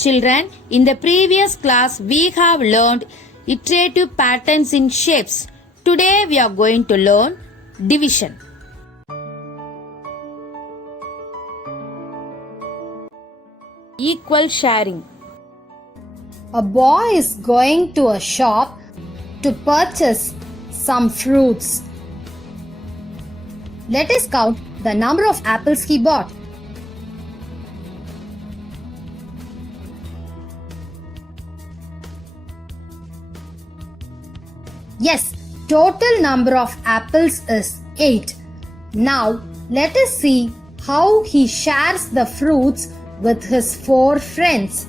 Children, in the previous class we have learned iterative patterns in shapes. Today we are going to learn division. Equal sharing. A boy is going to a shop to purchase some fruits. Let us count the number of apples he bought. Yes, total number of apples is 8. Now, let us see how he shares the fruits with his 4 friends.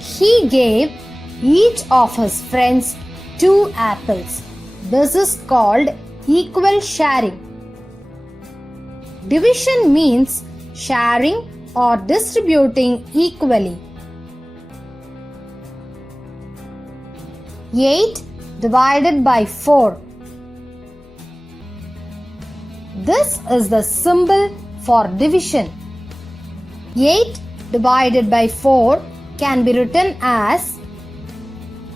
He gave each of his friends 2 apples. This is called equal sharing. Division means sharing or distributing equally. 8 divided by 4. This is the symbol for division. 8 divided by 4 can be written as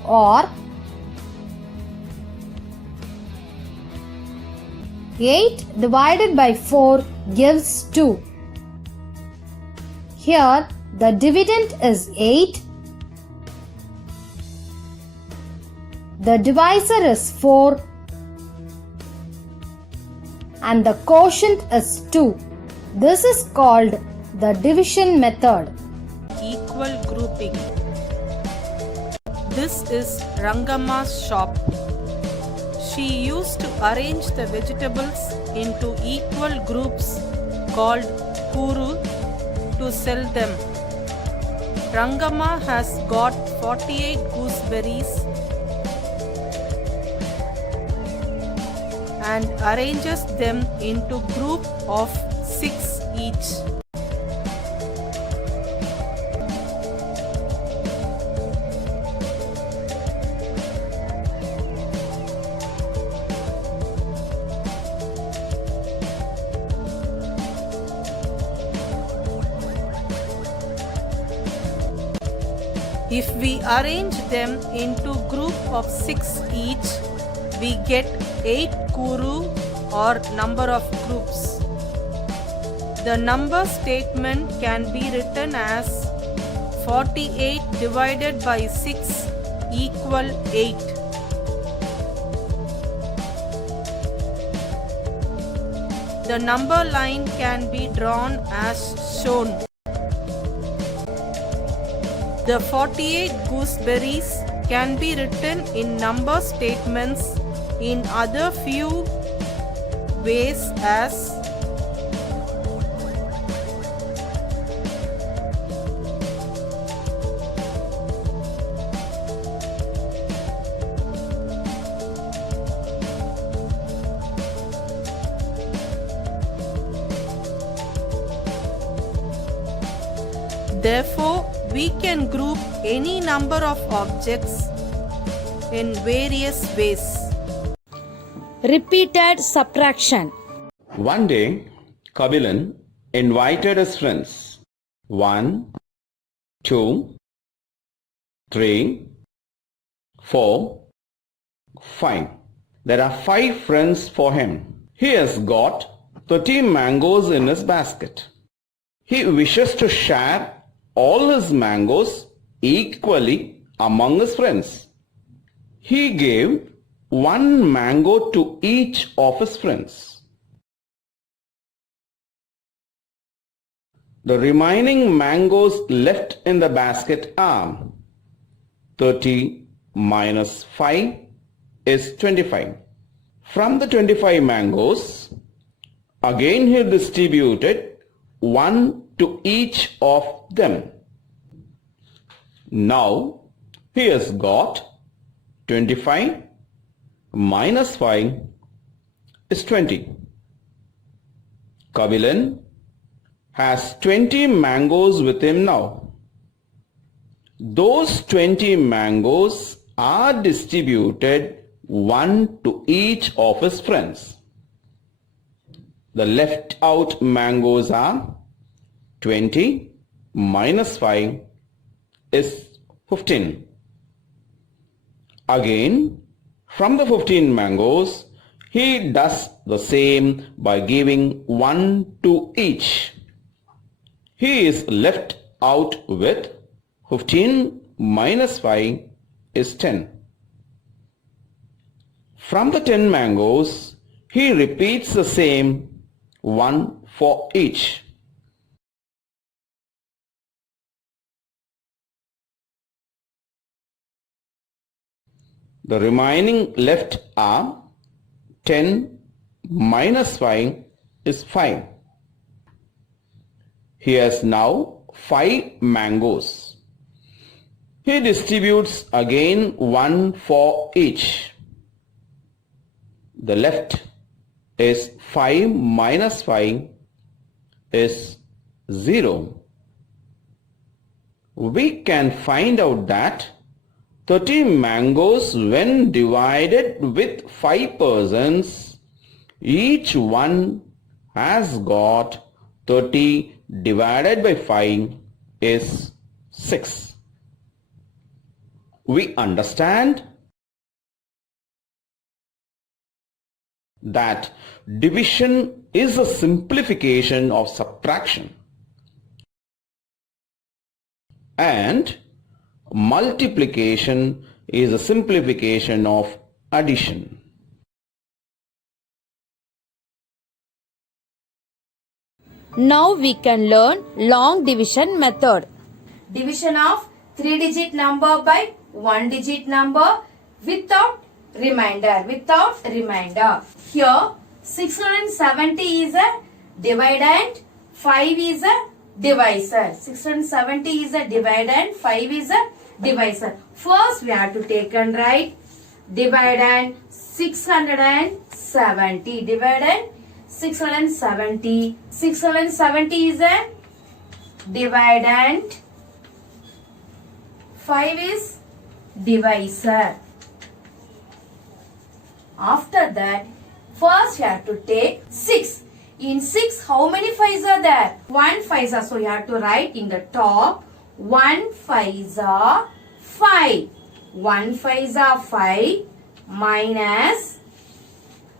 or 8 divided by 4 gives 2. Here the dividend is 8. The divisor is 4 and the quotient is 2. This is called the division method. Equal grouping. This is Rangamma's shop. She used to arrange the vegetables into equal groups called kuru to sell them. Rangamma has got 48 gooseberries and arranges them into group of 6 each. If we arrange them into group of 6 each, we get 8 kuru or number of groups. The number statement can be written as 48 divided by 6 equal 8. The number line can be drawn as shown. The 48 gooseberries can be written in number statements in other few ways as Therefore, we can group any number of objects in various ways. Repeated subtraction. One day, Kabilan invited his friends. 1, 2, 3, 4, 5. There are 5 friends for him. He has got 30 mangoes in his basket. He wishes to share all his mangoes equally among his friends. He gave 1 mango to each of his friends. The remaining mangoes left in the basket are 30 minus 5 is 25. From the 25 mangoes, again he distributed 1 to each of them. Now he has got 25 minus 5 is 20. Kabilan has 20 mangoes with him now. Those 20 mangoes are distributed one to each of his friends. The left out mangoes are 20 minus 5 is 15. Again, from the 15 mangoes, he does the same by giving one to each. He is left out with 15 minus 5 is 10. From the 10 mangoes, he repeats the same, one for each. The remaining left are 10 minus 5 is 5. He has now 5 mangoes. He distributes again one for each. The left is 5 minus 5 is 0. We can find out that 30 mangoes when divided with 5 persons, each one has got 30 divided by 5 is 6. We understand that division is a simplification of subtraction and multiplication is a simplification of addition. Now we can learn long division method. Division of 3-digit number by 1-digit number without remainder. Here 670 is a dividend, 5 is a divisor. 670 is a dividend, 5 is a divisor. First we have to take and write dividend 670. Dividend 670. 670 is a dividend, 5 is divisor. After that, first you have to take 6. In 6, how many 5s are there? 1 5s are. So you have to write in the top 1 5s are 5. 1 5s are 5 minus,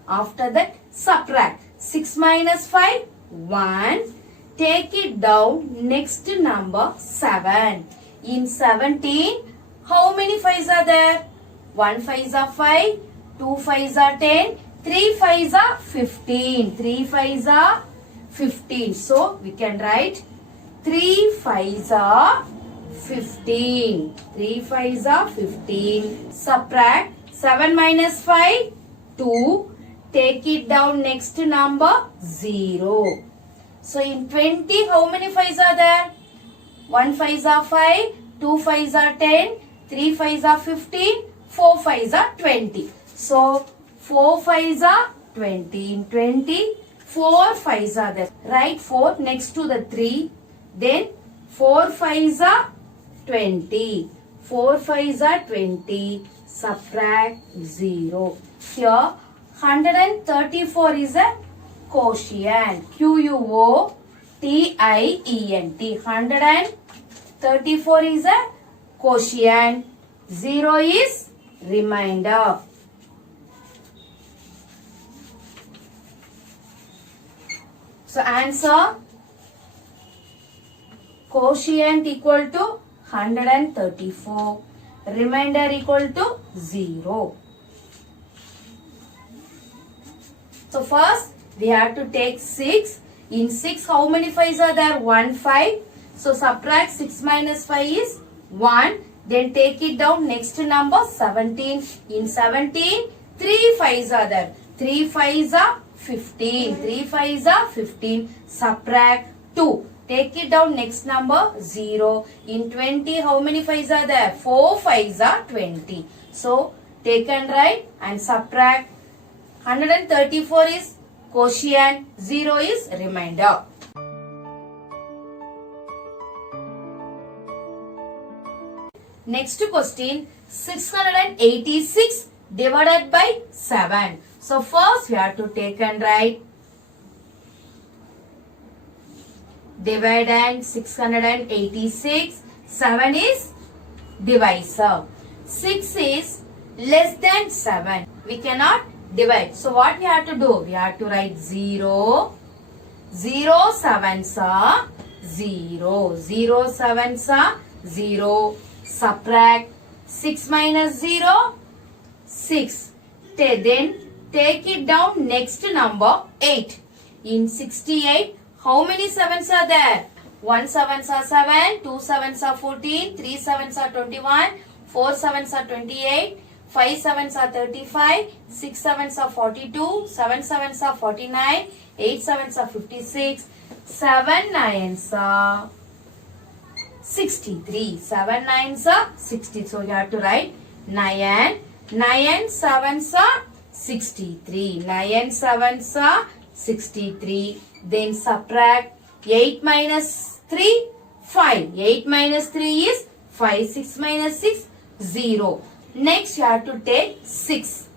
after that subtract. 6 minus 5, 1. Take it down, next number 7. In 17, how many 5s are there? 1 5s are 5, 2 5s are 10, 3 5s are 15. 3 5s are 15. So we can write 3 5s are 15. 3 5s are 15. Subtract 7 minus 5, 2. Take it down, next number 0. So in 20, how many 5s are there? 1 5s are 5, 2 5s are 10, 3 5s are 15, 4 5s are 20. So 4 5s are 20. In 20, 4 5s are there. Write 4 next to the 3. Then 4 5s are 20. 4 5s are 20. Subtract 0. Here 134 is a quotient. Quotient. 134 is a quotient. 0 is remainder. So answer, quotient equal to 134. Remainder equal to 0. So first we have to take 6. In 6, how many 5s are there? 1 5. So subtract 6 minus 5 is 1. Then take it down, next number 17. In 17, 3 5s are there. 3 5s are 15. 3 5s are 15. Subtract 2. Take it down, next number 0. In 20, how many 5s are there? 4 5s are 20. So take and write and subtract. 134 is quotient, 0 is remainder. Next question, 686 divided by 7. So first we have to take and write divide and 686. 7 is divisor. 6 is less than 7. We cannot divide. So what we have to do? We have to write 0. 0 sevens are 0. 0 sevens are 0. Subtract 6 minus 0, 6. Then take it down next number 8. In 68, how many sevens are there? 1 sevens are 7, 2 sevens are 14, 3 sevens are 21, 4 sevens are 28, 5 sevens are 35, 6 sevens are 42, 7 sevens are 49, 8 sevens are 56, 7 nines are 63. 7 nines are 60. So you have to write 9. 9 sevens are 63. 9 sevens are 63. Then subtract 8 minus 3, 5. 8 minus 3 is 5. 6 minus 6, 0. Next you have to take 6.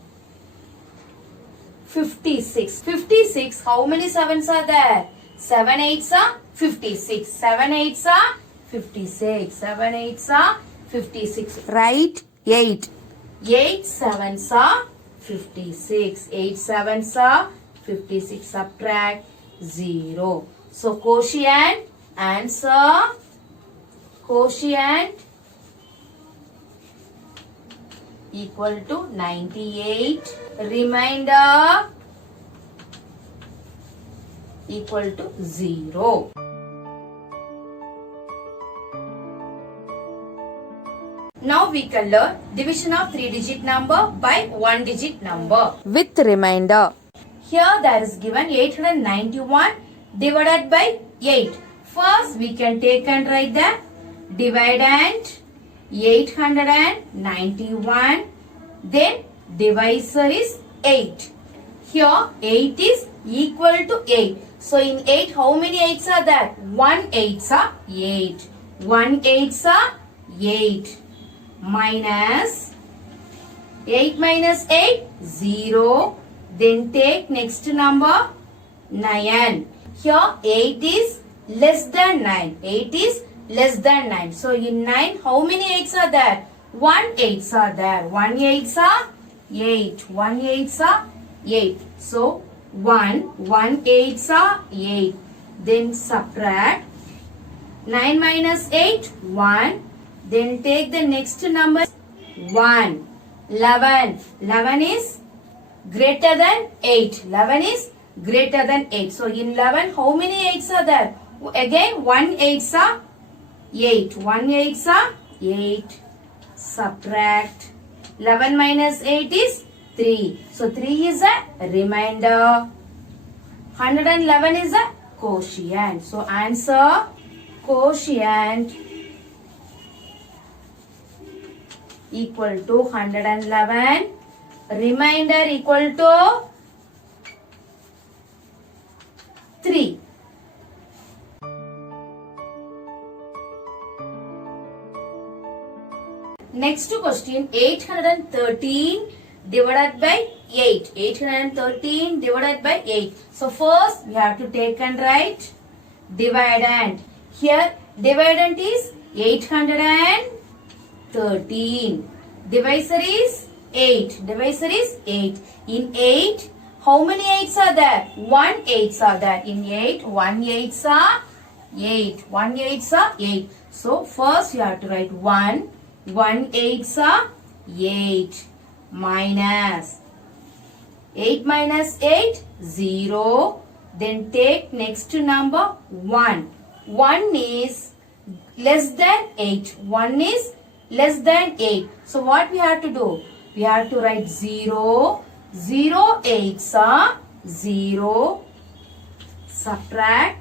56. 56. How many sevens are there? 7 eights are 56. 7 eights are 56. 7 eights are 56. Write 8. 8 sevens are 56. 8 sevens are 56. Subtract 0. So quotient, answer, quotient equal to 98. Remainder equal to 0. Now we can learn division of 3-digit number by 1-digit number with remainder. Here there is given 891 divided by 8. First we can take and write the dividend 891. Then divisor is 8. Here 8 is equal to 8. So in 8 how many 8s are there? 1 8s are 8. 1 8s are 8. Minus 8 minus 8, 0. Then take next number 9. Here 8 is less than 9. 8 is less than 9. So in 9 how many 8s are there? 1 8s are there. 1 8s are 8. 1 8s are 8. So 1 8s are 8. Then subtract 9 minus 8, 1. Then take the next number 1. 11. 11 is greater than 8. 11 is greater than 8. So in 11 how many 8s are there? Again 1 8s are 8. 1 8s are 8. Subtract 11 minus 8 is 3. So 3 is a remainder. 111 is a quotient. So answer quotient equal to 111. Remainder equal to 3. Next question, 813 divided by 8. 813 divided by 8. So first we have to take and write dividend. Here dividend is 813. Divisor is 8. Divisor is 8. In 8, how many 8s are there? 1 8s are there. In 8, 1 8s are 8. 1 8s are 8. So first you have to write 1. 1 8s are 8. Minus 8 minus 8, 0. Then take next number 1. 1 is less than 8. 1 is less than 8. So what we have to do? We have to write 0. 0 8s are 0. Subtract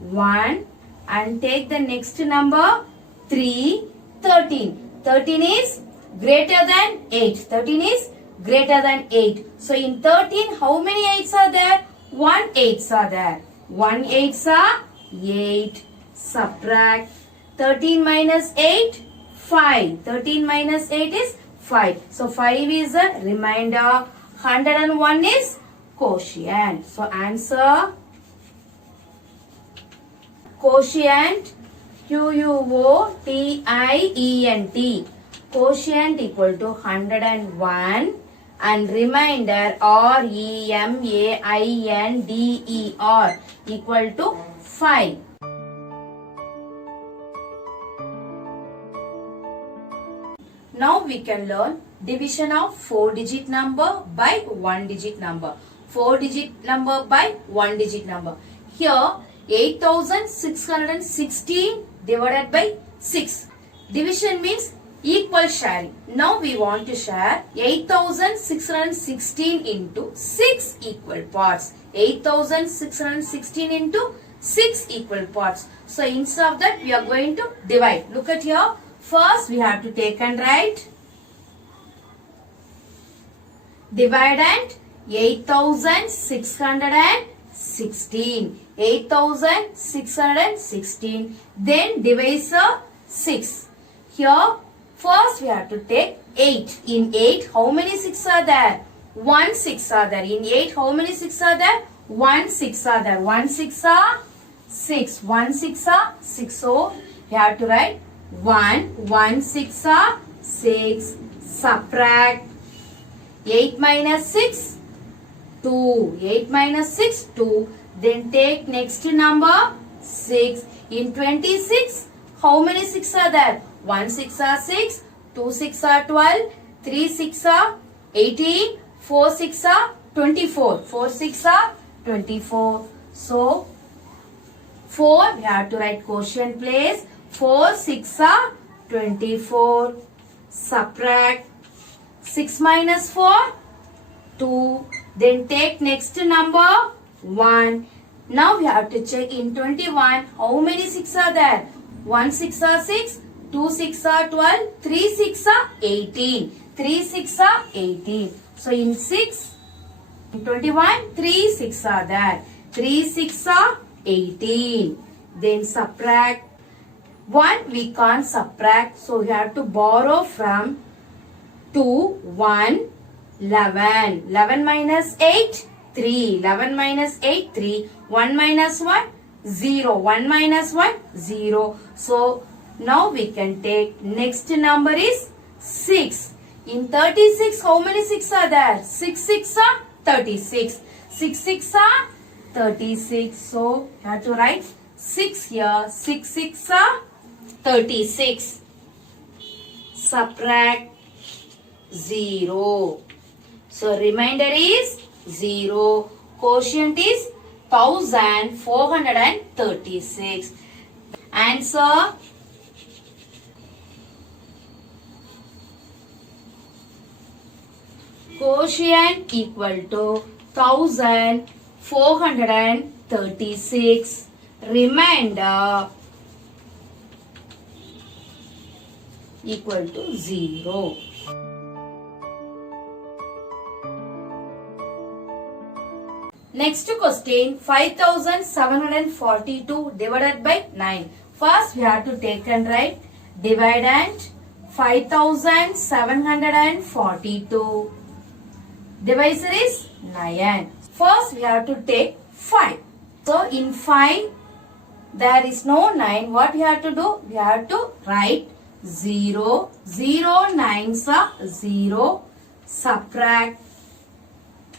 1 and take the next number 3. 13. 13 is greater than 8. 13 is greater than 8. So in 13 how many 8s are there? 1 8s are there. 1 8s are 8. Subtract 13 minus 8, 5. 13 minus 8 is 5. So 5 is a remainder. 101 is quotient. So answer quotient QUOTIENT. Quotient equal to 101 and remainder REMAINDER equal to 5. Now we can learn division of 4-digit number by 1-digit number. 4-digit number by 1-digit number. Here 8616 divided by 6. Division means equal sharing. Now we want to share 8616 into 6 equal parts. 8616 into 6 equal parts. So instead of that we are going to divide. Look at here. First we have to take and write divide and 8616. 8616. Then divisor 6. Here first we have to take 8. In 8 how many 6 are there? 1 6 are there. In 8 how many 6 are there? 1 6 are there. 1 6 are 6. 1 6 are 6. So we have to write 1 6 are 6. Subtract 8 minus 6 2. 8 minus 6 2. Then take next number 6. In 26 how many 6 are there? 1 6 are 6. 2 6 are 12. 3 6 are 18. 4 6 are 24. 4 6 are 24. So 4 we have to write quotient place. 4 6 are 24. Subtract 6 minus 4 2. Then take next number 1. Now we have to check in 21 how many 6 are there? 1 6 are 6. 2 6 are 12. 3 6 are 18. 3 6 are 18. So in 6 in 21 3 6 are there. 3 6 are 18. Then subtract 1 we can't subtract, so we have to borrow from 2 1 11. 11 minus 8 3. 11 minus 8 3. 1 minus 1 0. 1 minus 1 0. So now we can take next number is 6. In 36 how many 6 are there? 6 6 are 36. 6 6 are 36. So you have to write 6 here. 6 6 are 36. Subtract 0. So remainder is 0. Quotient is 1436. Answer quotient equal to 1436. Remainder equal to 0. Next question, 5742 divided by 9. First we have to take and write divide and 5742. Divisor is 9. First we have to take 5. So in 5 there is no 9. What we have to do? We have to write 0. 0 9s are 0. Subtract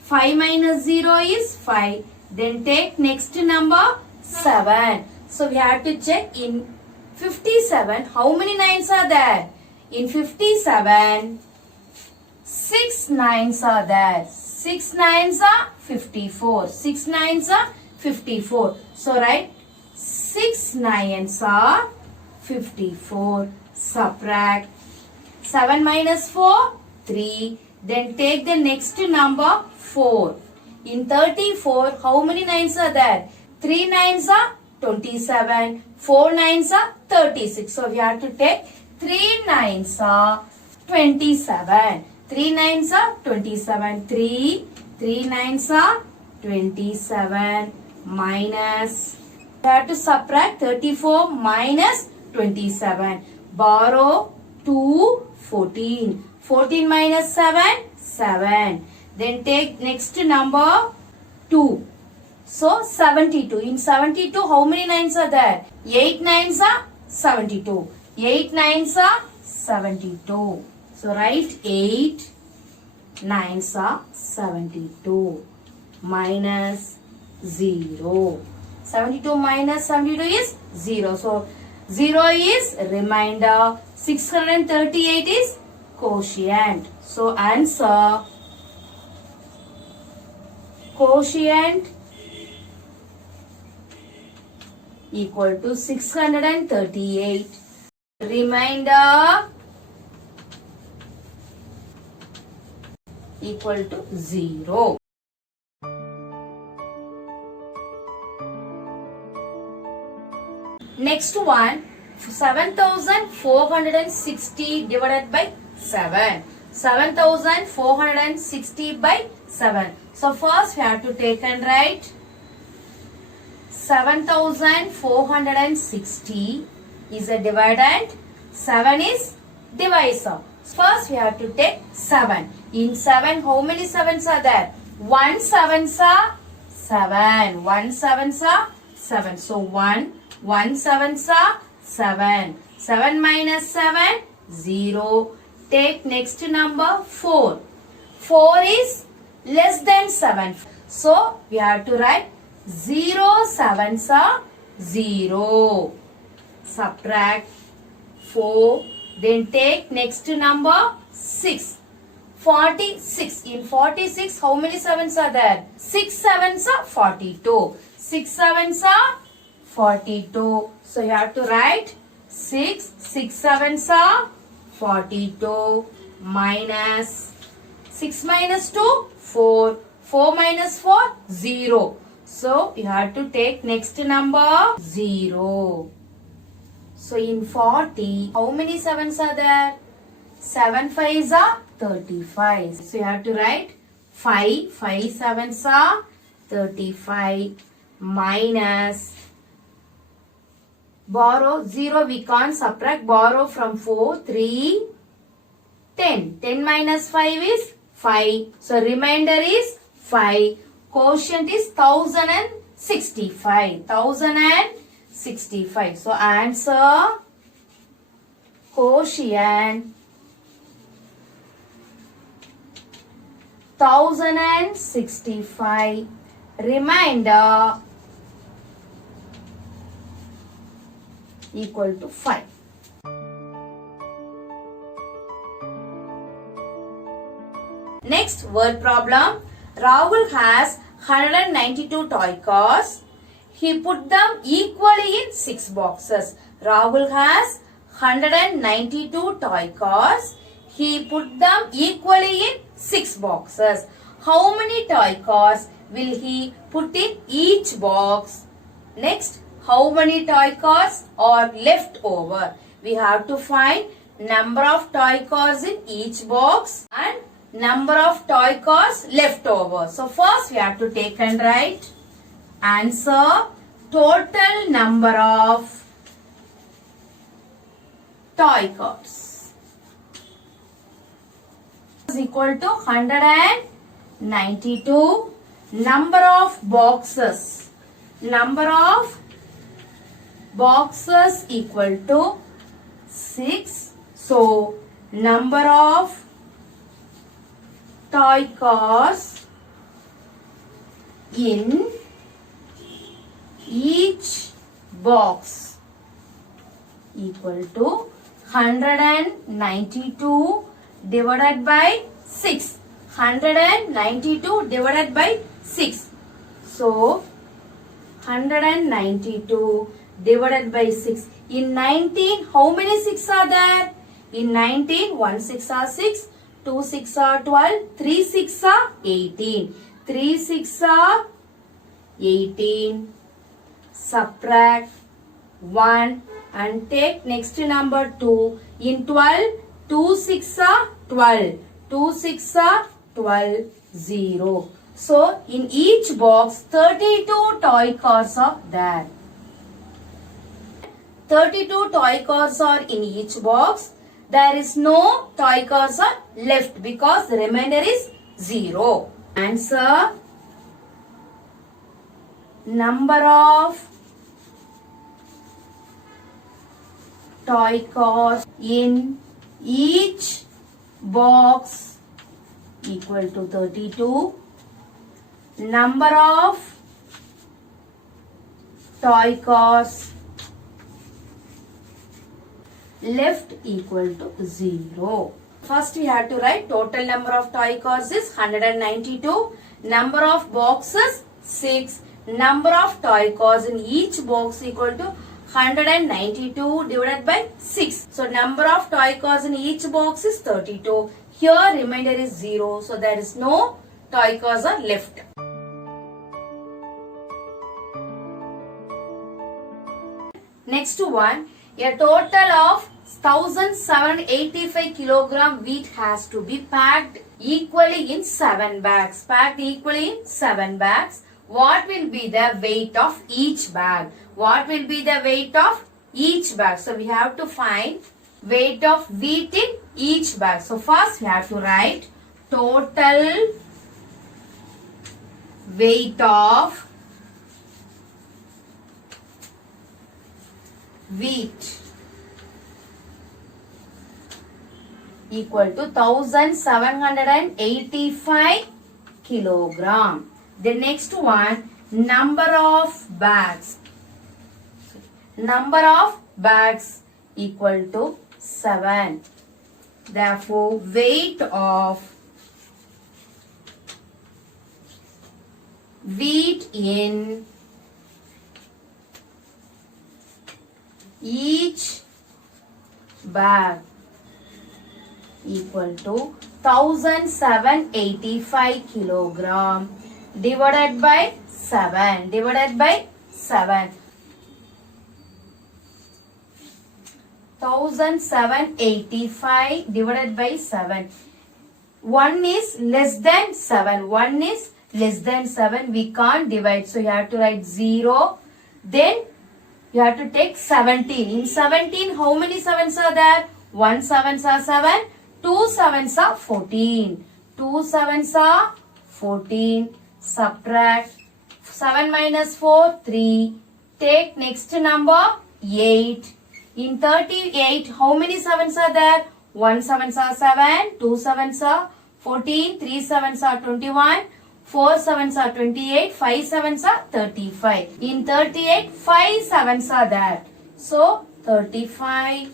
5 minus 0 is 5. Then take next number 7. So we have to check in 57 how many 9s are there? In 57 6 9s are there. 6 9s are 54. 6 9s are 54. So write 6 9s are 54. Subtract 7 minus 4 3. Then take the next number 4. In 34 how many 9s are there? 3 9s are 27. 4 9s are 36. So we have to take 3 9s are 27. 3 9s are 27. 3 9s are 27 minus. We have to subtract 34 minus 27. Borrow 2 2, 14. 14 minus 7, 7. Then take next number 2. So 72. In 72, how many nines are there? 8 nines are 72. 8 nines are 72. So write 8 nines are 72 minus 0. 72 minus 72 is 0. So 0 is remainder. 638 is quotient. So answer quotient equal to 638. Remainder equal to 0. Next one, 7460 divided by 7. 7460 by 7. So first we have to take and write 7460 is a dividend, 7 is divisor. First we have to take 7. In 7, how many 7s are there? 1 7s are 7. 1 7s are 7. So 1 7s are 7. 7 minus 7, 0. Take next number 4. 4 is less than 7. So we have to write 0 7s are 0. Subtract 4. Then take next number 6. 46. In 46, how many 7s are there? 6 7s are 42. 6 7s are 42. So you have to write 6 7s are 42 minus 6 minus 2, 4. 4 minus 4, 0. So you have to take next number 0. So in 40, how many 7s are there? 7 5s are 35. So you have to write 5 7s are 35 minus borrow 0 we can't subtract, borrow from 4, 3, 10. 10 minus 5 is 5. So remainder is 5. Quotient is 1065. 1065. So answer quotient 1065. Remainder equal to 5. Next word problem. Rahul has 192 toy cars. He put them equally in 6 boxes. Rahul has 192 toy cars. He put them equally in 6 boxes. How many toy cars will he put in each box? Next, how many toy cars are left over? We have to find number of toy cars in each box and number of toy cars left over. So first we have to take and write answer total number of toy cars is equal to 192. Number of boxes. Number of boxes equal to 6. So number of toy cars in each box equal to 192 divided by 6. 192 divided by 6. So 192 divided by 6. In 19, how many 6 are there? In 19, 1 6 are 6, 2 6 are 12, 3 6 are 18. 3 6 are 18. Subtract 1 and take next number 2. In 12, 2 6 are 12. 2 6 are 12, 0. So in each box 32 toy cars are there. 32 toy cars are in each box. there is no toy cars are left because the remainder is 0. Answer, number of toy cars in each box equal to 32. Number of toy cars left equal to 0. First we have to write total number of toy cars is 192. Number of boxes 6. Number of toy cars in each box equal to 192 divided by 6. So number of toy cars in each box is 32. Here remainder is 0. So there is no toy cars are left. Next one, a total of 1785 kilogram wheat has to be packed equally in 7 bags. Packed equally in 7 bags. What will be the weight of each bag? What will be the weight of each bag? So we have to find weight of wheat in each bag. So first we have to write total weight of wheat equal to 1785 kilogram. The next one, number of bags. Number of bags equal to 7. Therefore, weight of wheat in each bag equal to 1785 kilogram divided by 7. 1785 divided by 7. 1 is less than 7. 1 is less than 7. We can't divide. So you have to write 0. Then you have to take 17. In 17, how many 7s are there? 1 7s are 7. 2 7s are 14. 2 7s are 14. Subtract 7 minus 4, 3. Take next number 8. In 38, how many 7s are there? 1 7s are 7. 2 7s are 14. 3 7s are 21. 4 7s are 28. 5 7s are 35. In 38, 5 7s are there. So 35.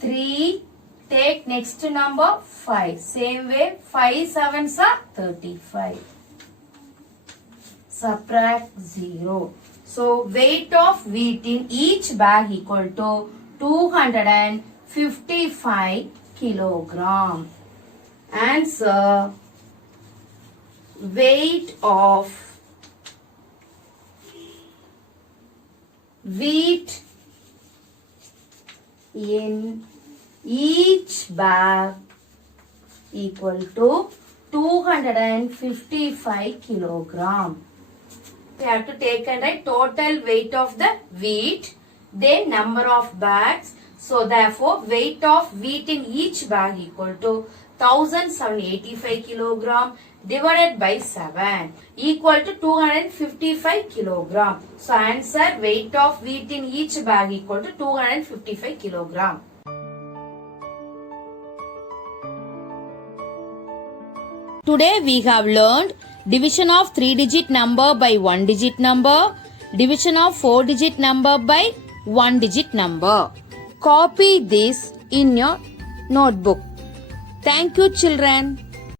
3. Take next number 5. Same way 5 7s are 35. Subtract 0. So weight of wheat in each bag equal to 255 kilogram. Answer, weight of wheat in each bag equal to 255 kilogram. We have to take and write total weight of the wheat, then number of bags. So therefore weight of wheat in each bag equal to 1785 kilogram divided by 7 equal to 255 kilogram. So answer, weight of wheat in each bag equal to 255 kilogram. Today we have learned division of 3-digit number by 1-digit number, division of 4-digit number by 1-digit number. Copy this in your notebook. Thank you, children.